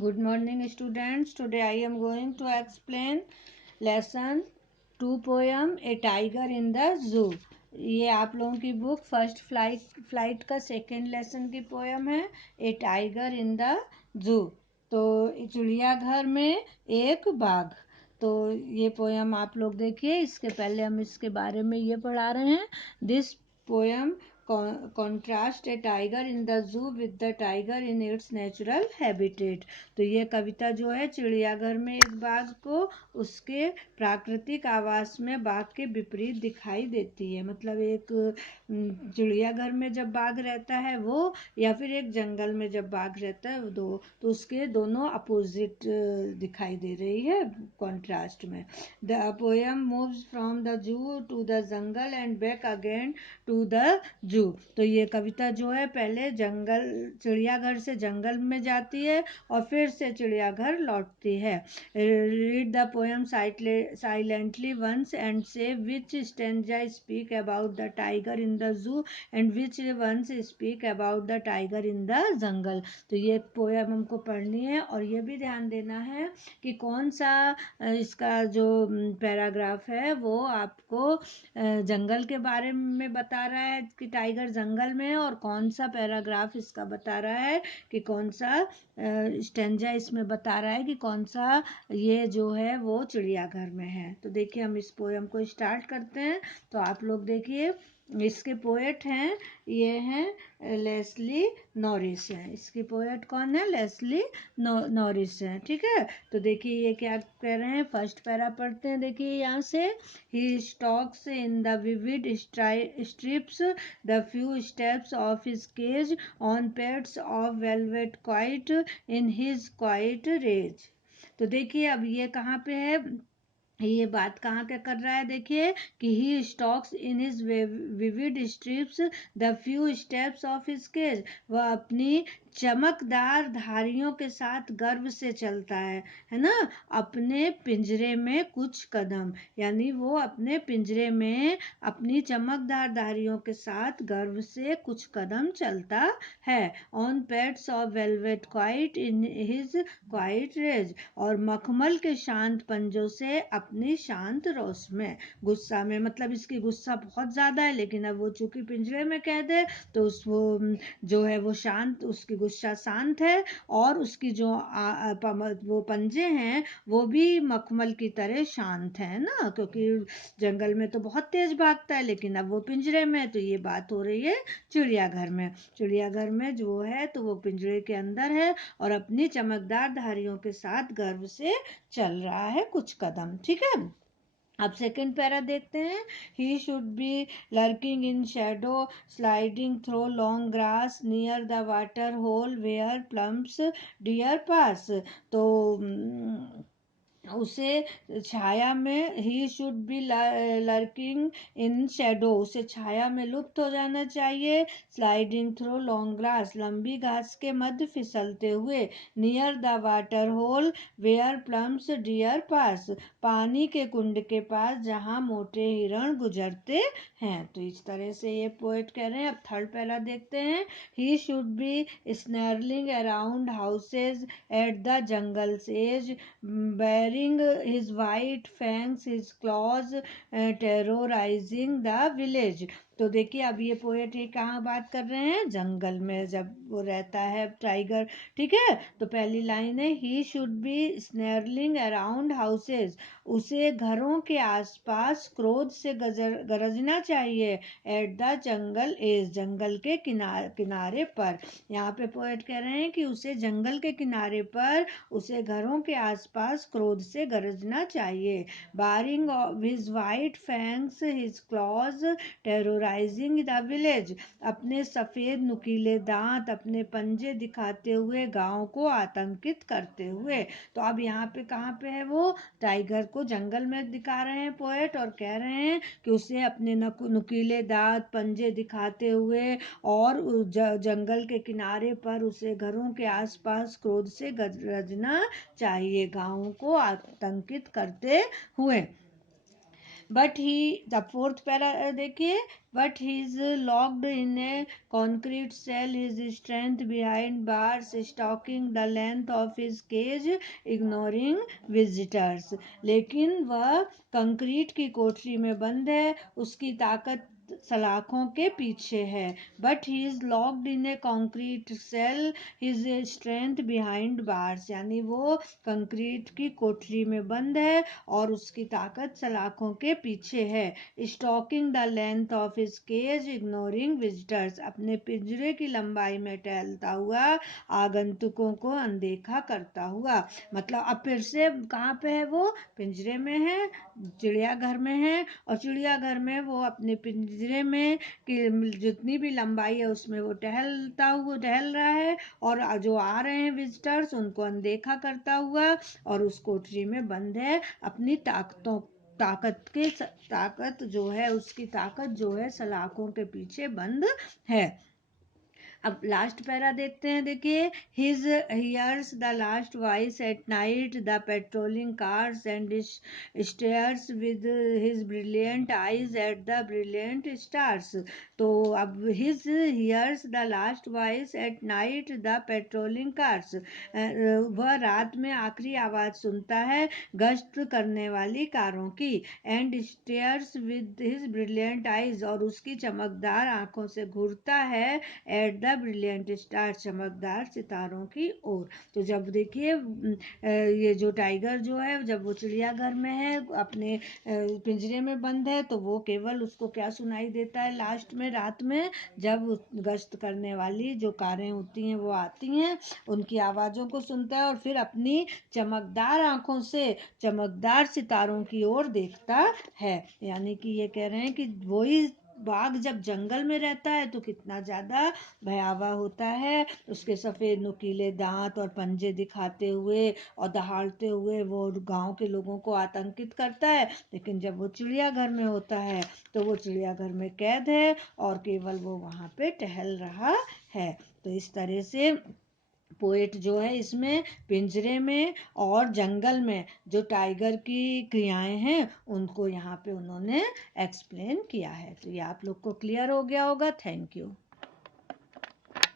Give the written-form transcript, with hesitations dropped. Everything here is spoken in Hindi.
Good morning, students. Today I am going to explain lesson 2 poem A Tiger in the Zoo. ये आप लोगों की बुक फर्स्ट फ्लाइट का सेकेंड लेसन की पोयम है ए टाइगर इन द जू। तो चिड़ियाघर में एक बाघ। तो ये पोयम आप लोग देखिए। इसके पहले हम इसके बारे में ये पढ़ा रहे हैं। This poem contrast A tiger in the जू with the tiger in its natural habitat. तो ये कविता जो है चिड़ियाघर में एक बाघ को उसके प्राकृतिक आवास में बाघ के विपरीत दिखाई देती है। मतलब एक चिड़ियाघर में जब बाघ रहता है वो, या फिर एक जंगल में जब बाघ रहता है वो दो, तो उसके दोनों अपोजिट दिखाई दे रही है कॉन्ट्रास्ट में। The poem moves from the zoo to the jungle and back again to the zoo. तो ये कविता जो है पहले जंगल चिड़ियाघर से जंगल में जाती है और फिर से चिड़ियाघर लौटती है। Read the poem silently once and say which stanza speak about the tiger in the zoo and which ones speak about the tiger in the jungle. तो ये पोयम हमको पढ़नी है और ये भी ध्यान देना है कि कौन सा इसका जो पैराग्राफ है वो आपको जंगल के बारे में बता रहा है कि टाइगर जंगल में है, और कौन सा पैराग्राफ इसका बता रहा है कि कौन सा स्टेंजा इसमें बता रहा है कि कौन सा ये जो है वो चिड़ियाघर में है। तो देखिए हम इस पोयम को स्टार्ट करते हैं। तो आप लोग देखिए, इसके पोएट हैं, ये हैं लेस्ली नॉरिस हैं। इसकी पोएट कौन है? लेस्ली नॉरिस हैं। ठीक है। तो देखिए ये क्या कह रहे हैं, फर्स्ट पैरा पढ़ते हैं। देखिए यहाँ से, he stalks in the vivid strips the few steps of his cage on pads of velvet quiet in his quiet rage। तो देखिए अब ये कहाँ पे है, ये बात कहाँ क्या कर रहा है। देखिए कि he stalks in his vivid stripes the few steps of his cage. वह अपनी चमकदार धारियों के साथ गर्व से चलता है ना, अपने पिंजरे में कुछ कदम। यानी वो अपने पिंजरे में अपनी चमकदार धारियों के साथ गर्व से कुछ कदम चलता है। On pads of velvet quiet in his quiet rage. और मखमल के शांत पंजों से अपनी शांत रोश में, गुस्सा में, मतलब इसकी गुस्सा बहुत ज्यादा है, लेकिन अब वो चूंकि पिंजरे में कैद है तो वो जो है वो शांत, उसकी गुस्सा शांत है, और उसकी जो वो पंजे हैं वो भी मखमल की तरह शांत है ना, क्योंकि जंगल में तो बहुत तेज भागता है, लेकिन अब वो पिंजरे में। तो ये बात हो रही है चिड़ियाघर में। चिड़ियाघर में जो है तो वो पिंजरे के अंदर है और अपनी चमकदार धारियों के साथ गर्व से चल रहा है कुछ कदम। ठीक है। अब सेकेंड पैरा देखते हैं। He should be lurking in shadow sliding through long grass near the water hole where plump deer pass. तो उसे छाया में, he should be lurking in shadow, उसे छाया में लुप्त हो जाना चाहिए। स्लाइडिंग थ्रू लॉन्ग ग्रास, लंबी घास के मध्य फिसलते हुए। Near the water hole where plump deer pass, पानी के कुंड के पास जहाँ मोटे हिरण गुजरते हैं। तो इस तरह से ये पोएट कह रहे हैं। अब थर्ड पैरा देखते हैं। He should be snarling around houses at the jungle's edge bearing his white fangs, his claws, terrorizing the village। तो देखिए अब ये पोएट ये कहाँ बात कर रहे हैं, जंगल में जब वो रहता है टाइगर। ठीक है। तो पहली लाइन है, he should be snarling around houses, उसे घरों के आसपास क्रोध से गरजना चाहिए। एट द जंगल एज, जंगल के किनारे पर। यहाँ पे पोएट कह रहे हैं कि उसे जंगल के किनारे पर, उसे घरों के आसपास क्रोध से गरजना चाहिए। Baring his white fangs his claws terrorising the village, अपने सफेद नुकीले दांत, अपने पंजे दिखाते हुए गांव को आतंकित करते हुए। तो अब यहाँ पे कहाँ पे है वो, टाइगर को जंगल में दिखा रहे हैं पोएट, और कह रहे हैं कि उसे अपने नुकीले दांत, पंजे दिखाते हुए और जंगल के किनारे पर उसे घरों के आसपास क्रोध से गरजना चाहिए, गांवों को आतंकित करते हुए। But he the fourth para देखिए, but he is locked in a concrete cell, his strength behind bars, stalking the length of his cage, ignoring visitors. लेकिन वह कंक्रीट की कोठरी में बंद है, उसकी ताकत सलाखों के पीछे है. But he is locked in a concrete cell, his strength behind bars. यानी वो कंक्रीट की कोठरी में बंद है और उसकी ताकत सलाखों के पीछे है. Stalking the length of his cage, ignoring visitors. अपने पिंजरे की लंबाई में टहलता हुआ, आगंतुकों को अनदेखा करता हुआ. मतलब अब फिर से कहाँ पे है वो? पिंजरे में है, चिड़ियाघर में है. और चिड़ियाघर में वो अपने पिंजरे में कि जितनी भी लंबाई है उसमें वो टहल रहा है, और जो आ रहे हैं विजिटर्स उनको अनदेखा करता हुआ, और उस कोठरी में बंद है अपनी ताकत जो है, उसकी ताकत जो है सलाखों के पीछे बंद है. अब लास्ट पैरा देखते हैं. देखिए, he hears the last voice at night, the patrolling cars and stares with his brilliant eyes at the brilliant stars. तो अब he hears the last voice at night, the patrolling cars. वह रात में आखिरी आवाज सुनता है गश्त करने वाली कारों की. And stares with his brilliant eyes, और उसकी चमकदार आंखों से घूरता है एट द ब्रिलियंट स्टार, चमकदार सितारों की ओर. तो जब देखिए ये जो टाइगर जो है, जब वो चिड़ियाघर में है, अपने पिंजरे में बंद है, तो वो केवल उसको क्या सुनाई देता है लास्ट में रात में, जब गश्त करने वाली जो कारें होती हैं वो आती हैं, उनकी आवाज़ों को सुनता है और फिर अपनी चमकदार आंखों से चमकदार सितारों की ओर देखता है. यानी कि ये कह रहे हैं कि वही बाघ जब जंगल में रहता है तो कितना ज़्यादा भयावह होता है. उसके सफ़ेद नुकीले दांत और पंजे दिखाते हुए और दहाड़ते हुए वो गांव के लोगों को आतंकित करता है. लेकिन जब वो चिड़ियाघर में होता है तो वो चिड़ियाघर में कैद है और केवल वो वहाँ पे टहल रहा है. तो इस तरह से पोएट जो है इसमें पिंजरे में और जंगल में जो टाइगर की क्रियाएं हैं उनको यहाँ पे उन्होंने एक्सप्लेन किया है. तो ये आप लोग को क्लियर हो गया होगा. Thank you.